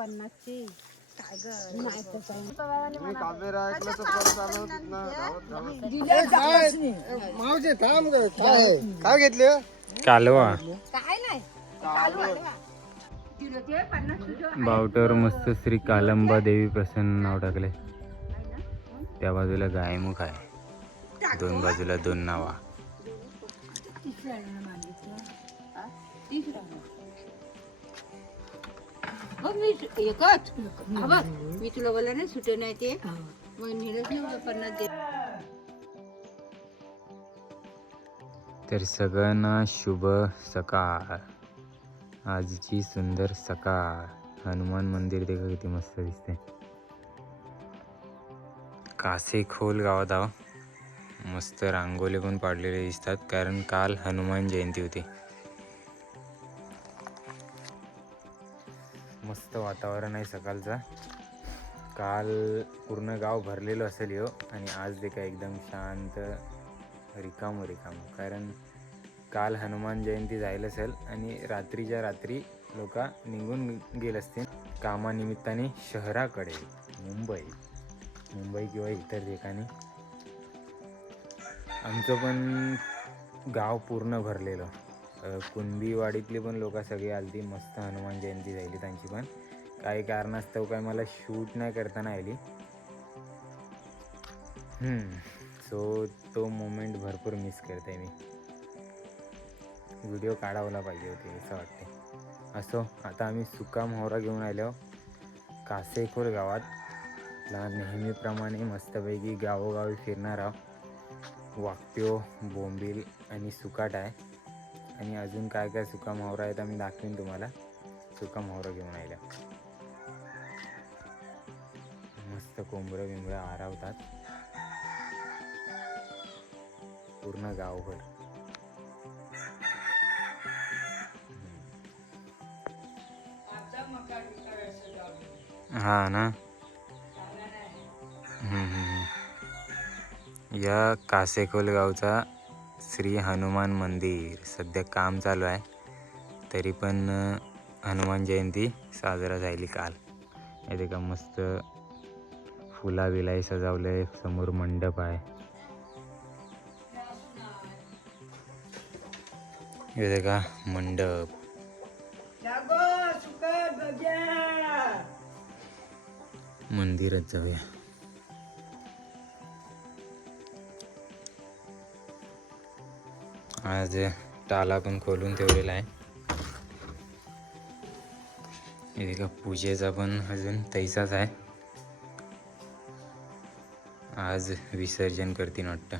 50ची काय ग नाही काय घेतले कालवा काय नाही बावटावर मस्त श्री कालंबा देवी प्रसन्न नाव टाकले. त्या बाजूला गायमुख आहे, दोन बाजूला दोन नावा. मी तुला बोला नाही सुटे नाही ते मग नीरज 50 दे. तर सगळ्यांना शुभ सकाळ. आजची सुंदर सकाळ. हनुमान मंदिर देखा किती मस्त दिसते. कासेखोल गावात आहो. मस्त रांगोली पण पाडलेले दिसतात, कारण काल हनुमान जयंती होती. मस्त वातावरण आहे सकाळचा. काल पूर्ण गाव भरलेलं असेल हो, आणि आज देखा एकदम शांत रिकाम. कारण काल हनुमान जयंती जायला असेल आणि रात्रीच्या रात्री लोक निघून गेले असतील कामानिमित्ताने शहराकडे, मुंबई किंवा इतर ठिकाणी. आमचं पण गाव पूर्ण भरलेलं. कुणबीवाडीतले पण लोक सगळे आलती. मस्त हनुमान जयंती झाली त्यांची पण. काही कारणास्तव काय मला शूट नाही करताना आली. सो तो मोमेंट भरपूर मिस करते मी. व्हिडिओ काढावला पाहिजे होते असं वाटते. असो, आता आम्ही सुका मोहरा घेऊन आलो कासेखोल गावात. नेहमीप्रमाणे मस्तपैकी गावोगावी फिरणार आहोत. वाकप्यो, बोंबील आणि सुकाट आहे. आणि अजून काय काय सुका मोहरा आहेत आम्ही दाखवीन तुम्हाला. सुका मोहरा घेऊन आल्या. मस्त कोंबडं बिंबडं आरावतात पूर्ण गावभर. हा ना. या कासेखोल गावचा श्री हनुमान मंदिर सध्या काम चालू आहे. तरी पण हनुमान जयंती साजरा झाली काल. हे का मस्त फुला बिलाई सजावलंय. समोर मंडप आहे. हे देखा मंडप. मंदिरात जाऊया. आज टाला पण खोलून ठेवलेला आहे. हे का पूजेचा पण अजून तैसाच आहे. आज विसर्जन करतील वाटतं.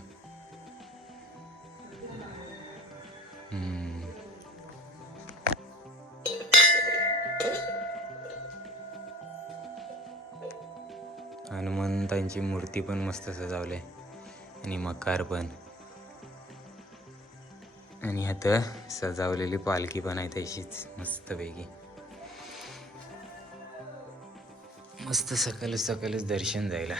हनुमंतांची मूर्ती पण मस्त सजावली आणि मकार पण. आणि आता सजावलेली पालखी पण आहे तशीच मस्तपैकी. मस्त सकाळच दर्शन जायला.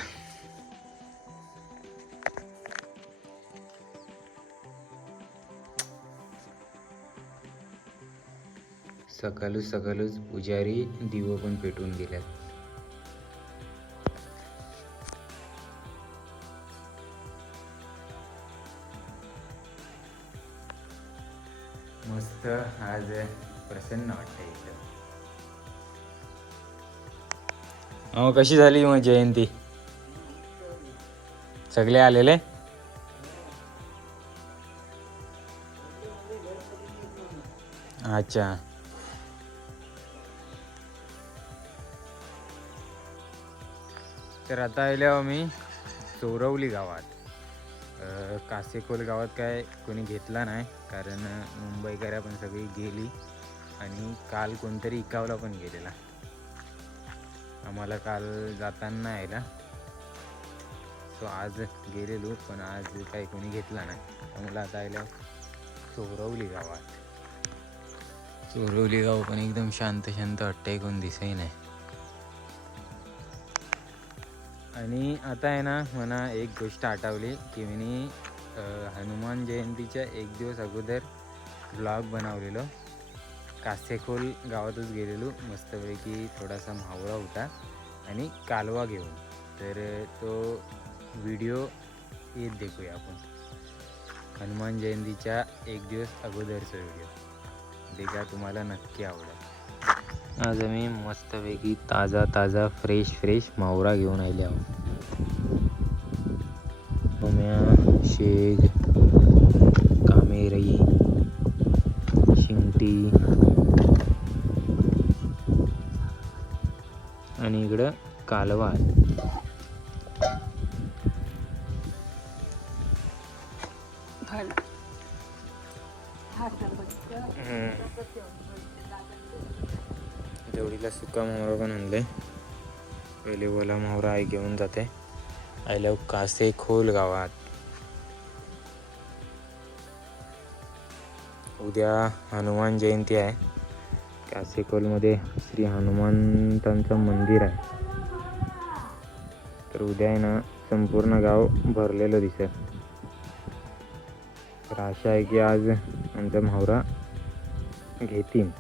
सकाळच पुजारी दिवो पण पेटून गेल्यात. मस्त आज प्रसन्न वाटतं इथं. कशी झाली मग जयंती? सगळे आलेले? अच्छा. तर आता आलो आम्ही चोरवली गावात. कासेखोल गावात काय कोणी घेतला नाही, कारण मुंबईकऱ्या पण सगळी गेली आणि काल कोणतरी इकावला पण गेलेला. आम्हाला काल जाताना यायला. सो आज गेलेलो, पण आज काही कोणी घेतला नाही. त्यामुळे आता आल्या चोरवली गावात. चोरवली गाव पण एकदम शांत वाटतंय, कोण दिसही नाही. आणि आता आहे ना, मला एक गोष्ट आठवली की मी हनुमान जयंतीच्या एक दिवस अगोदर व्लॉग बनवलेलो. कासेखोल गावातच गेलेलो. मस्तपैकी थोडासा म्हावरा होता आणि कालवा घेऊन. तर तो व्हिडिओ येत देखूया आपण. हनुमान जयंतीच्या एक दिवस अगोदरचा व्हिडिओ देखा, तुम्हाला नक्की आवडेल. आज आम्ही मस्तपैकी ताजा फ्रेश मावरा घेऊन आले आहोत. शेग, कामेरई, शिंगटी आणि इकडं कालवा आहे. देवडीला सुका मावरा पण आणले. पहिले ओला मावरा आई घेऊन जाते. आयला कासेखोल गावात. उद्या हनुमान जयंती आहे. कासेखोलमध्ये श्री हनुमंतांचं मंदिर आहे. तर उद्या आहे ना संपूर्ण गाव भरलेलं दिसेल. तर आशा आहे की आज आमचा म्हावरा घेतील.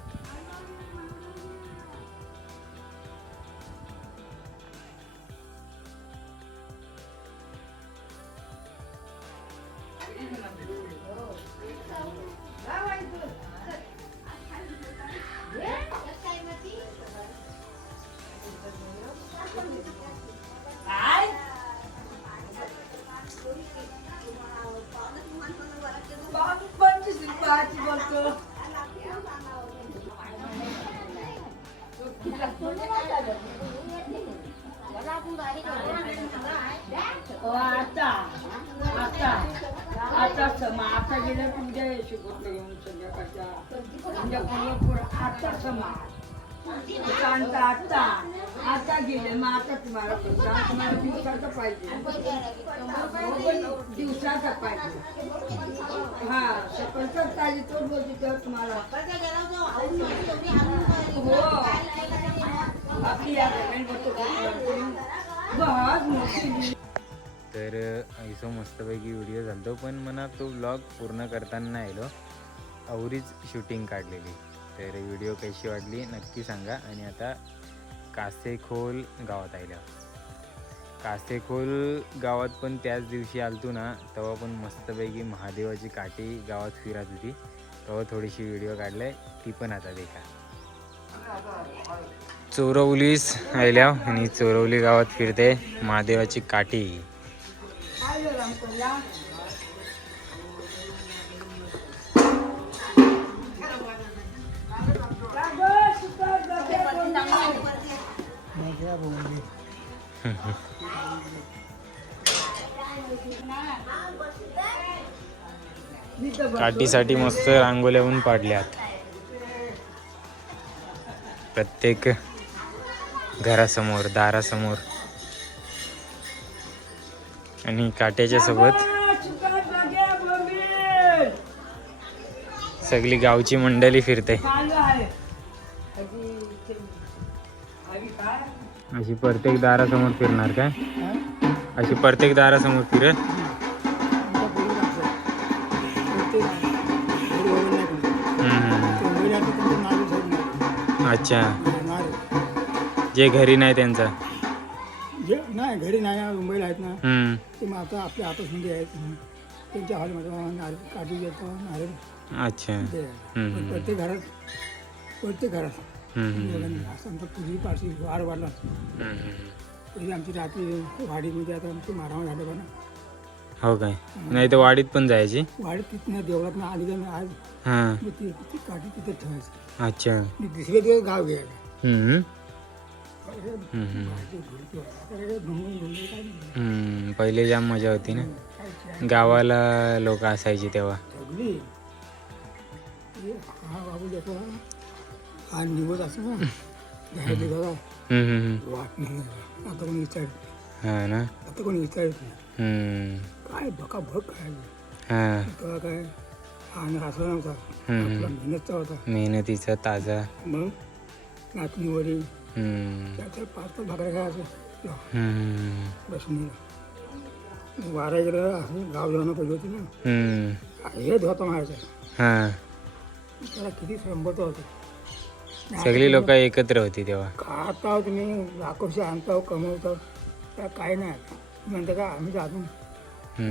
आता गेल्या तुमच्या शिकवत घेऊन संध्याकाळच्या आता समाज आता गेले. मग आता तुम्हाला दिवसाचा पाहिजे. दिवसाचा पाहिजे. हा सकाळचाच पाहिजे. तो बोलतो तुम्हाला हो आपली तर ऐसो मस्तपैकी व्हिडिओ झालतो. पण मला तो व्लॉग पूर्ण करताना नाही आलो. आवरीच शूटिंग काढलेली. तर व्हिडिओ कशी वाटली नक्की सांगा. आणि आता कासेखोल गावात आल्या. कासेखोल गावात पण त्याच दिवशी आलतो ना, तेव्हा पण मस्तपैकी महादेवाची काठी गावात फिरत होती. तेव्हा थोडीशी व्हिडिओ काढलाय, ती पण आता देखा. चोरवलीस आल्या आणि चोरवली गावात फिरते महादेवाची काठी. काठीसाठी मस्त रांगोळ्या पण पाडल्यात प्रत्येक घरासमोर, दारासमोर. आणि काट्याच्या सोबत सगळी गावची मंडळी फिरते. अशी प्रत्येक दारासमोर फिरणार काय? अशी प्रत्येक दारासमोर फिरत. अच्छा, जे घरी नाही त्यांचा नाही घरी नाही मुंबईला आहेत ना, ते मग आता आपल्या ऑफिसमध्ये आहेत. त्यांच्या हॉलमध्ये काठी घेतो. अच्छा, प्रत्येक घरात समजा पूर्वी पारशी वाढ वाढला. तरी आमची रात्री वाडीमध्ये आता आमची मारामार झालं बघा. हो काय? नाही तर वाडीत पण जायची. वाडीत तिथनं देवळात ना आली का आज ती काठी तिथे ठेवायची. अच्छा, दुसरे दिवस गाव घ्यायला. पहिले जाम मजा होती ना, गावाला लोक असायची तेव्हा. हा बाबू त्याचा हा निवड असं ना घ्यायला बघा. वाट नाही आता कोणी विचारत. हा ना, आता कोणी विचारत नाही. काय बकाबक खायला तेव्हा काय आणि असं नव्हता. आपला मेहनतचा होता, मेहनतीचा ताजा. मग नाचणीवरी त्याच्या 5 भाकऱ्या खायचं बसणीला. वारा गेलं असं गाव जाणं पाहिजे होती ना. हे धोता मारायचा. त्याला किती संबत होतं. सगळी लोक एकत्र होती तेव्हा. खाता तुम्ही लाखोशी आणता कमवता त्या काय नाही आता म्हणतं का आम्ही अजून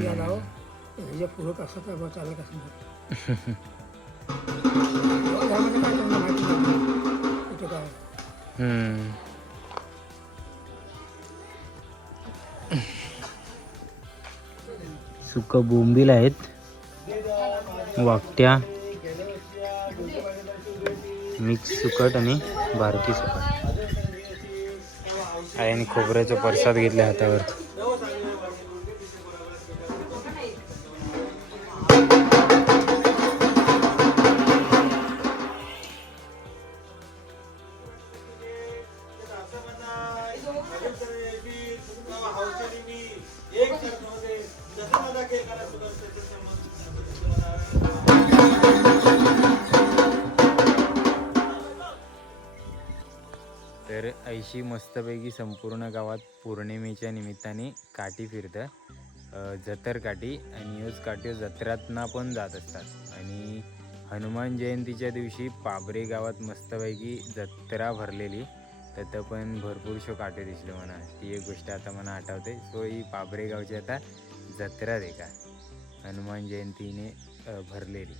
याला ह्याच्या पुढं कसं काय बा चाललं कसं नाही. त्यामध्ये काय त्यांना माहिती नाही कुठं काय. सुक बोंबील आहेत, वाकट्या, मिक्स सुकट आणि बारकी सुकट आहे आणि खोबऱ्याचा प्रसाद घेतला हातावर. तर ऐशी मस्तपैकी संपूर्ण गावात पौर्णिमेच्या निमित्ताने काठी फिरतं, जतर काठी. आणि ह्योच काठी जत्रातना पण जात असतात. आणि हनुमान जयंतीच्या दिवशी पाबरे गावात मस्तपैकी जत्रा भरलेली, तर पण भरपूरशो काटे दिसले म्हणा. ती एक गोष्ट आता मला आठवते. सो ही पाबरे गावची आता जत्रा दे का हनुमान जयंतीने भरलेली.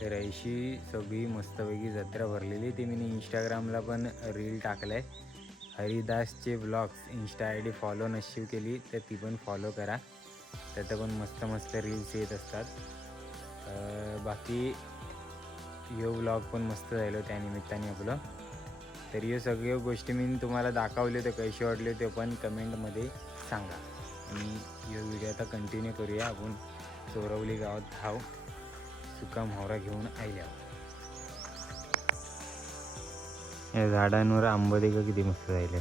तर अशी सगळी मस्तपैकी जत्रा भरलेली. ती मी इंस्टाग्रामला पण रील टाकलं आहे. हरिदासचे blogs Insta I D follow नशीब केली तर ती पण फॉलो करा. त्यात पण मस्त मस्त रील्स येत असतात. बाकी यो ब्लॉग पण मस्त झालो त्यानिमित्ताने आपलं. तर या सगळ्या गोष्टी मी तुम्हाला दाखवले तर कसे वाटले ते पण कमेंटमध्ये सांगा. आणि यो व्हिडिओ आता कंटिन्यू करूया. आपण चोरवली गावात धाव सुका मोहरा घेऊन आल्या. या झाडांवर आंबा देखा किती मस्त राहिले.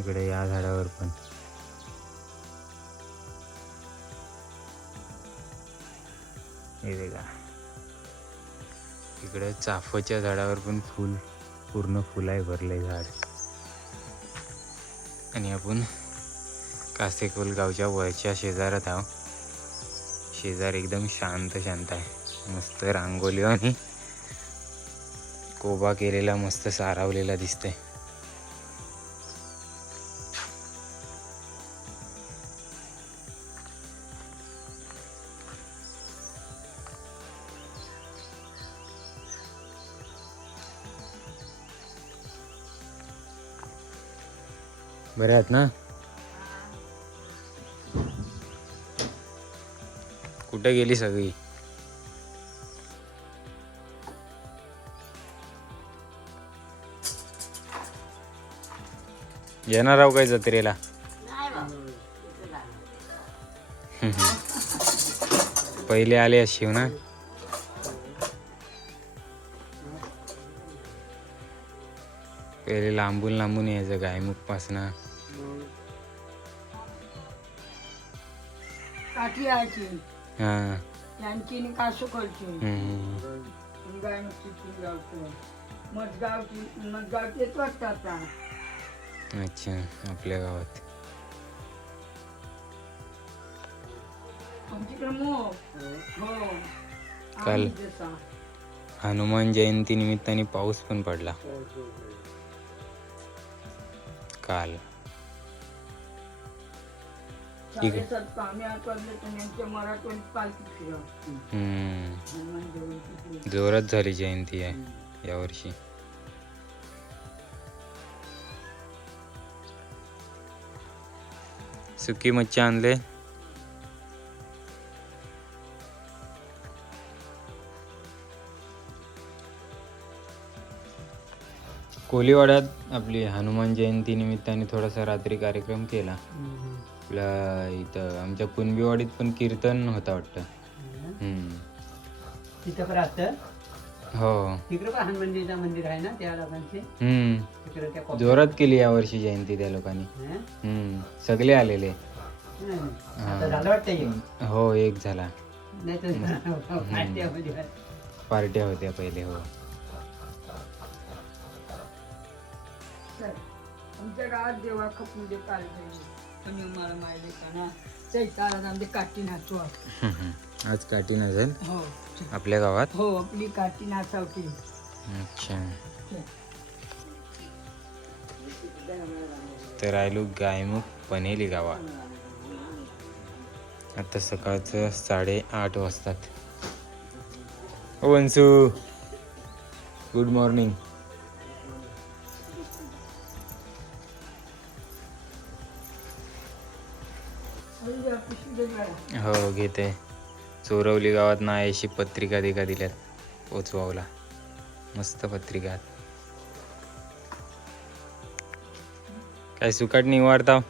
इकडे या झाडावर पण हे बघा. इकडे चाफाच्या झाडावर पण फुल पूर्ण फुलाय भरले झाड. आणि आपण कासेकोल गावच्या वरच्या शेजारात आहो. शेजार एकदम शांत आहे. मस्त रांगोली आणि कोबा केलेला मस्त सारावलेला दिसते. बरे आहेत ना? कुठे गेली सगळी? येणार आहो काय जत्रेला? पहिले आले अशी ना. पहिले लांबून लांबून यायचं गायमुखपासनं. काठी यायची हा. यांची आणि कासोकरची गायमुखची गावची मजगावची येत वाटतं आता. अच्छा, आपल्या गावात आमच्याकडे हो काल हनुमान जयंती निमित्ताने पाऊस पण पडला काल. जोरात झाली जयंती आहे यावर्षी. सुकी मच्छी आणले. कोलीवाड्यात आपली हनुमान जयंती निमित्ताने थोडासा रात्री कार्यक्रम केला. आपल्या इथं आमच्या कुणबीवाडीत पण कीर्तन होता वाटतं. तिथं राहतं हो. तिकडे पण हनुमान मंदिरचं मंदिर आहे ना त्या लोकांचे, हम्म. तिकडे त्या कोपऱ्यात. जोरात केली यावर्षी जयंती त्या लोकांनी. हं? सगळे आलेले. हं. आता झालं वाटतं येऊन. हो, एक झाला. नाही तर पार्ट्यामध्ये आहे. पार्ट्या होत्या पहिले. हो. आमच्या गावात देवा खूप म्हणजे पाहिजे पण मला माहिती का ना चैताला आमचे काठी नाचू आज काठी नसेल हो आपल्या गावात. हो आपली काठी नाचावती. अच्छा. तर राहिलो गायमुख पनेली गावात. आता सकाळचं 8:30 वाजतात. वंसू, गुड मॉर्निंग. हो घेते. चोरवली गावात नाहीशी पत्रिका दिल्यात पोचवावला. मस्त पत्रिका आहेत. काय सुकाट निवारताव.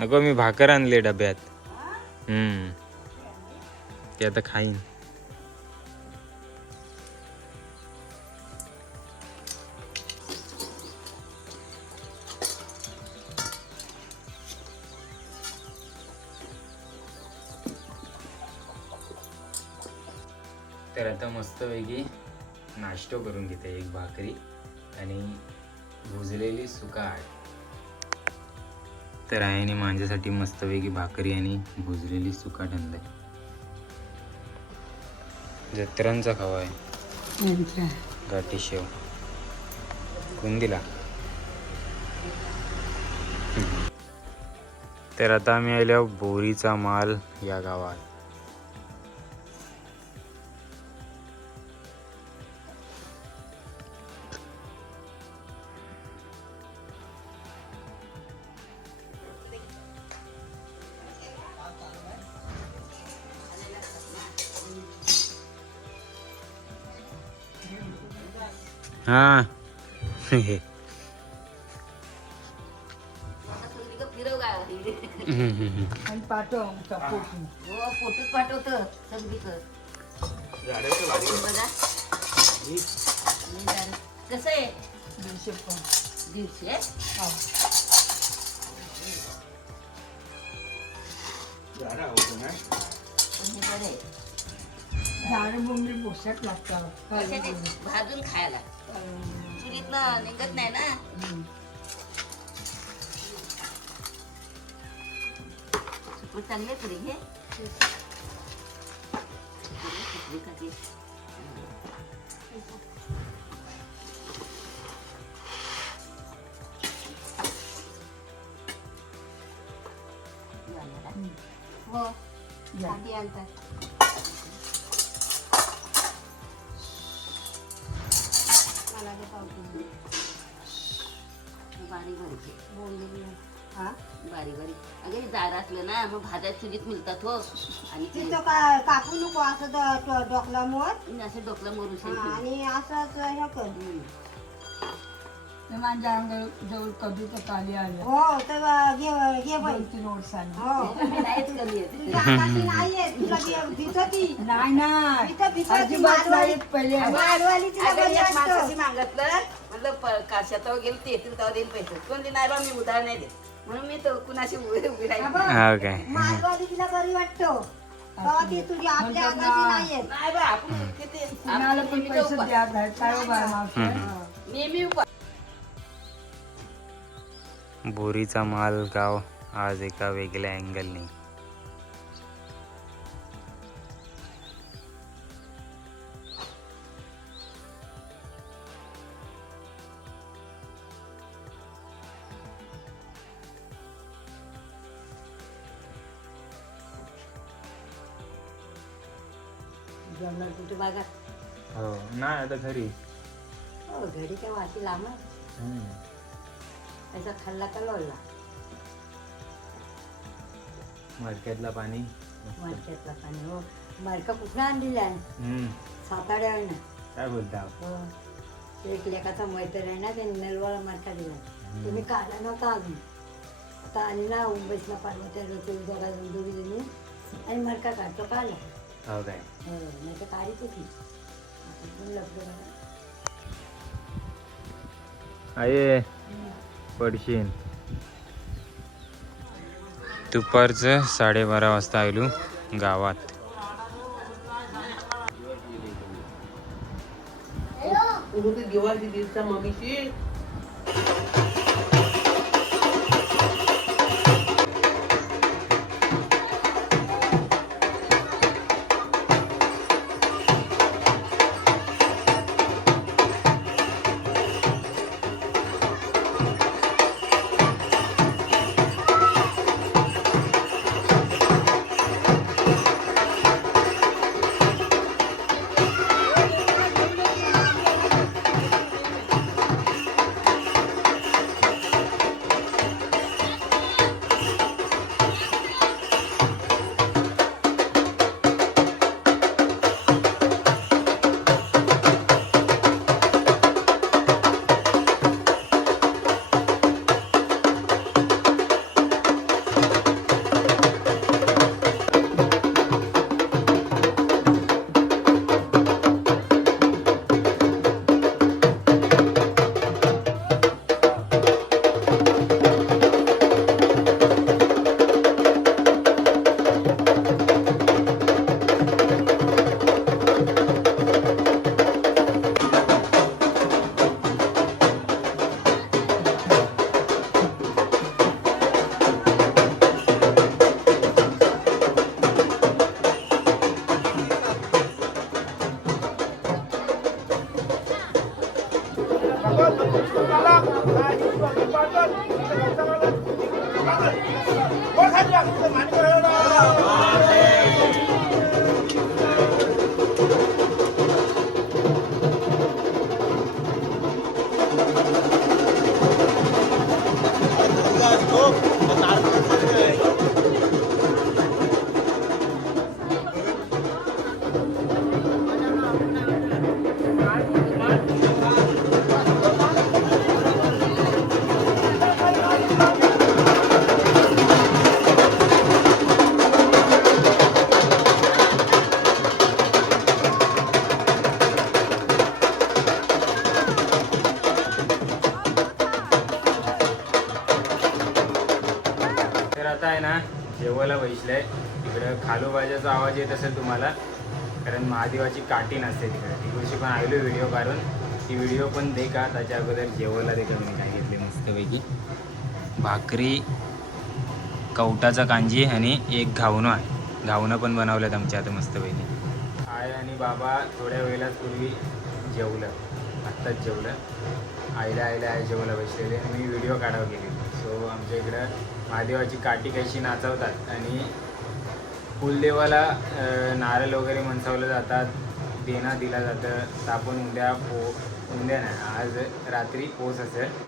नको, मी भाकर आणले डब्यात. ते आता खाईन. तर आता मस्तपैकी नाश्तो करून घेते. एक भाकरी आणि भुजलेली सुकाट. तर आईने माझ्यासाठी मस्तपैकी भाकरी आणि भुजलेली सुकाट आणलंय. जत्रांचा खावा आहे. गाठी शेव कोण दिला. तर आता आम्ही आलो बोरीचा माल या गावात. हा. आणि पाठव फोटो. फोटोच पाठवतं सगळीकडं. बघा कसं आहे. 150. झाड बोंबी पोषक लागतात. भाजून खायला चुलीतनं निघत नाही ना. सुकट चांगले तरी हे हो काठी आणतात. मला ते पावती बारीक बारीक बोलले. हा बारीक बारीक अगे जाड असलं ना मग भाज्या चुलीत मिळतात. हो आणि तिथं काय कापू नको असं डोकला मोर असं डोकलं मरू शकते. आणि असंच हे कर. माझ्या जवळ कधी तर काली आले. हो तर घे बाई. 2-3 वर्षांनी. हो मी नाहीच कमी येते. तुझ्या हाताची नाहीये तुला भितो ती नाही नाही तिथं भितो ती अजिबात नाही पहिले. मारवाली तिला अगं, बरी एक वाटतं. माणसाशी मागितलं म्हणलं काशात गेलं ते येतील तेव्हा देईल पैसे. कोण नाही बा मी उधार नाही देत म्हणून मी तर कुणाशी उभी राहिली. हा काय. मारवाली तिला बरी वाटतं तेव्हा ती तुझी आपल्या म्हणतात हाताची ना. नाहीये. नाही बा आपण किती कुणाला पण पैसे द्या नाही. काय हो बाय मावशी. नेहमी उपाय. बोरीचा माल गाव आज एका वेगळ्या अँगलने. जंगल कुठे बागात. हो नाही आता घरी. हो घरी काय वाशी लांब आहे. त्याचा खाल्ला का लोळला. मडक्यातला पाणी. मडक्यातला पाणी. हो मडका कुठं आणलेला आहे. साताड्यावर ना. काय बोलता. हो एक लेखाचा मैत्र आहे ना त्यांनी नलवाला मार्का दिला तुम्ही काढला नव्हता अजून आता आली ना मुंबईतला पाडवा दोघा दोघी जणी आणि मार्का काढतो काढला हो काय नाही तर काढीच होती लग्न आहे पडशीन. दुपारचं 12:30 वाजता आलो गावात. दिवाळी दिवसा मम्मीशी आता आहे ना जेवायला बसलंय तिकडं खालोबाजाचा आवाज येत असेल तुम्हाला कारण महादेवाची काठी नसते तिकडे ती गोष्टी पण आलो व्हिडिओ काढून ती व्हिडिओ पण दे का त्याच्या अगोदर जेवायला दे का मी काय घेतले मस्तपैकी भाकरी कवटाचा कांजी आणि एक घावणं आहे घावणं पण बनवल्यात आमच्या आता मस्तपैकी आई आणि बाबा थोड्या वेळेलाच पूर्वी जेवलं आत्ताच जेवलं आईला आई जेवायला बसलेले मी व्हिडिओ काढावं गेले सो आमच्या इकडं महादेवाची काठी कशी नाचवतात आणि कुलदेवाला नारळ वगैरे मनसावलं जातात देणं दिला जातं तर आपण उद्या नाही आज रात्री पोच असेल